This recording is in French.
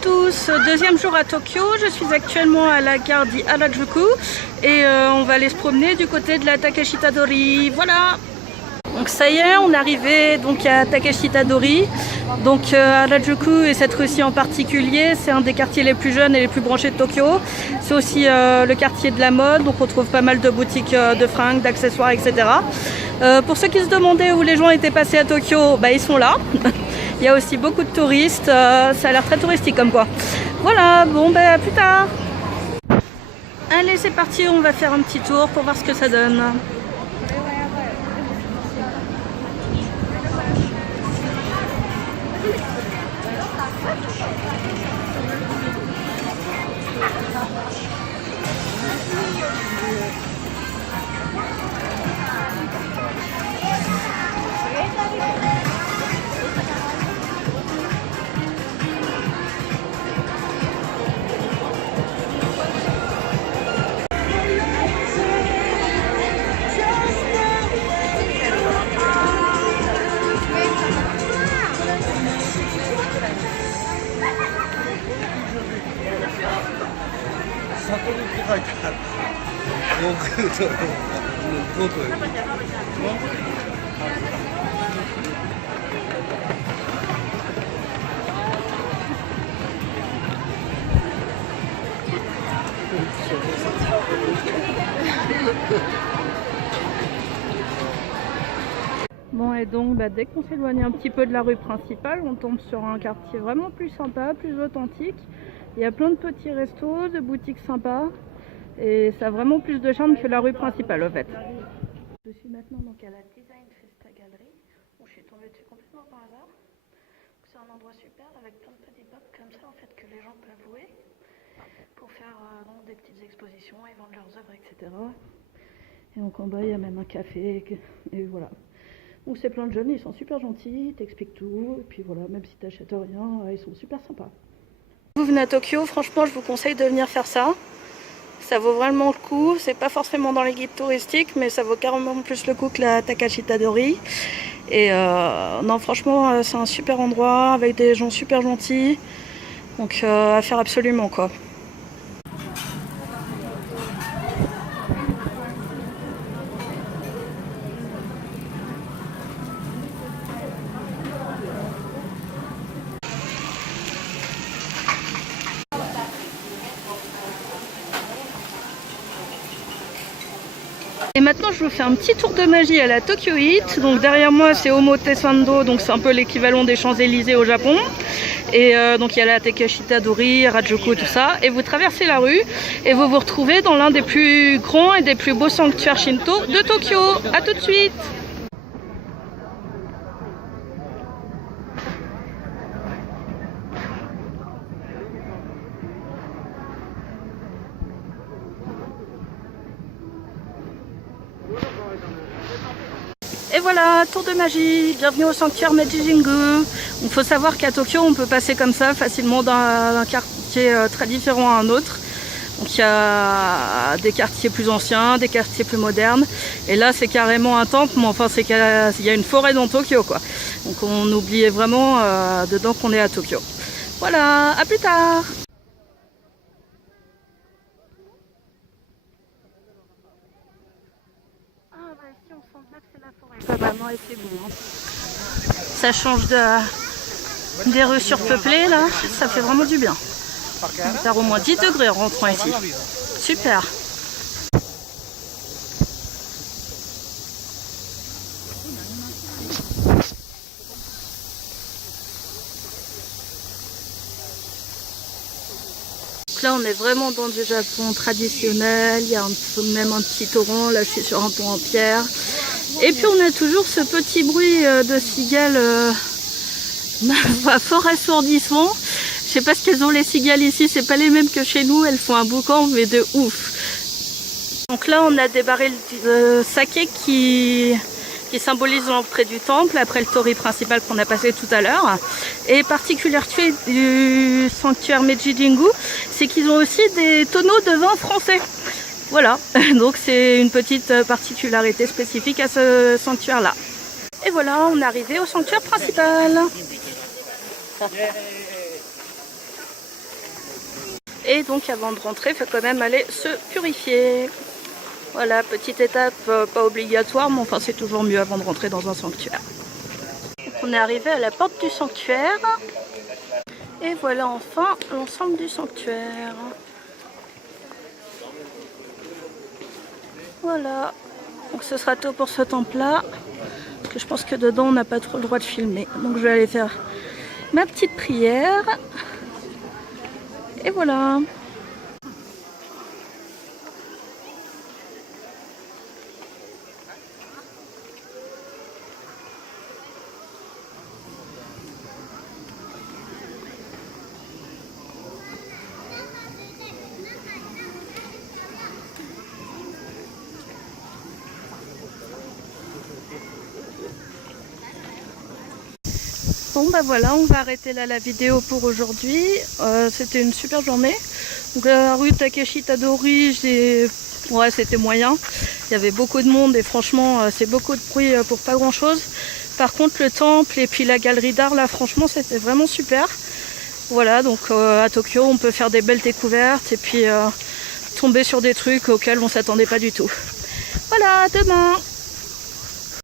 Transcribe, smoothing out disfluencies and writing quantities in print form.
tous, deuxième jour à Tokyo, je suis actuellement à la gare d'Harajuku et on va aller se promener du côté de la Takeshita-dori, voilà. Donc ça y est, on est arrivé donc à Takeshita-dori, donc Harajuku et cette rue-ci en particulier, c'est un des quartiers les plus jeunes et les plus branchés de Tokyo. C'est aussi le quartier de la mode, donc on trouve pas mal de boutiques de fringues, d'accessoires, etc. Pour ceux qui se demandaient où les gens étaient passés à Tokyo, bah, ils sont là. Il y a aussi beaucoup de touristes, ça a l'air très touristique comme quoi. Voilà, bon bah à plus tard. Allez c'est parti, on va faire un petit tour pour voir ce que ça donne. Bon et donc dès qu'on s'éloigne un petit peu de la rue principale, on tombe sur un quartier vraiment plus sympa, plus authentique. Il y a plein de petits restos, de boutiques sympas et ça a vraiment plus de charme que la rue principale en fait. Je suis maintenant donc à la Design Festa Gallery où je suis tombée dessus complètement par hasard. C'est un endroit super avec plein de petits pubs comme ça en fait que les gens peuvent louer pour faire des petites expositions et vendre leurs œuvres, etc. Et donc en bas il y a même un café et voilà. Donc c'est plein de jeunes, ils sont super gentils, ils t'expliquent tout, et puis voilà, même si t'achètes rien, ils sont super sympas. Si vous venez à Tokyo, franchement je vous conseille de venir faire ça. Ça vaut vraiment le coup, c'est pas forcément dans les guides touristiques, mais ça vaut carrément plus le coup que la Takeshita-dori. Et non franchement c'est un super endroit, avec des gens super gentils, donc à faire absolument quoi. Et maintenant je vous fais un petit tour de magie à la Tokyo Heat. Donc derrière moi c'est Omotesando, donc c'est un peu l'équivalent des Champs-Élysées au Japon. Et donc il y a la Takeshita-dori, Harajuku, tout ça. Et vous traversez la rue et vous vous retrouvez dans l'un des plus grands et des plus beaux sanctuaires Shinto de Tokyo. A tout de suite. Et voilà, tour de magie, bienvenue au sanctuaire Meiji Jingu. Il faut savoir qu'à Tokyo, on peut passer comme ça facilement d'un quartier très différent à un autre. Donc il y a des quartiers plus anciens, des quartiers plus modernes. Et là, c'est carrément un temple, mais enfin, c'est qu'il y a une forêt dans Tokyo, quoi. Donc on oubliait vraiment dedans qu'on est à Tokyo. Voilà, à plus tard. Pas vraiment et c'est bon. Ça change des rues surpeuplées là, ça fait vraiment du bien. On perd au moins 10 degrés en rentrant ici. Super. Donc là on est vraiment dans du Japon traditionnel, il y a même un petit torrent, là je suis sur un pont en pierre. Et puis on a toujours ce petit bruit de cigales fort assourdissant. Je sais pas ce qu'elles ont les cigales ici, c'est pas les mêmes que chez nous, elles font un boucan mais de ouf. Donc là on a des barils de saké qui symbolisent l'entrée du temple après le torii principal qu'on a passé tout à l'heure. Et particularité du sanctuaire Meiji Jingu, c'est qu'ils ont aussi des tonneaux de vin français. Voilà, donc c'est une petite particularité spécifique à ce sanctuaire-là. Et voilà, on est arrivé au sanctuaire principal. Et donc avant de rentrer, il faut quand même aller se purifier. Voilà, petite étape pas obligatoire, mais enfin c'est toujours mieux avant de rentrer dans un sanctuaire. Donc on est arrivé à la porte du sanctuaire. Et voilà enfin l'ensemble du sanctuaire. Voilà, donc ce sera tout pour ce temple-là. Parce que je pense que dedans on n'a pas trop le droit de filmer. Donc je vais aller faire ma petite prière. Et voilà. Bon bah voilà, on va arrêter là la vidéo pour aujourd'hui. C'était une super journée. Donc la rue Takeshi Tadori, ouais, c'était moyen. Il y avait beaucoup de monde et franchement c'est beaucoup de bruit pour pas grand chose. Par contre le temple et puis la galerie d'art là, franchement c'était vraiment super. Voilà, donc à Tokyo on peut faire des belles découvertes et puis tomber sur des trucs auxquels on s'attendait pas du tout. Voilà, à demain.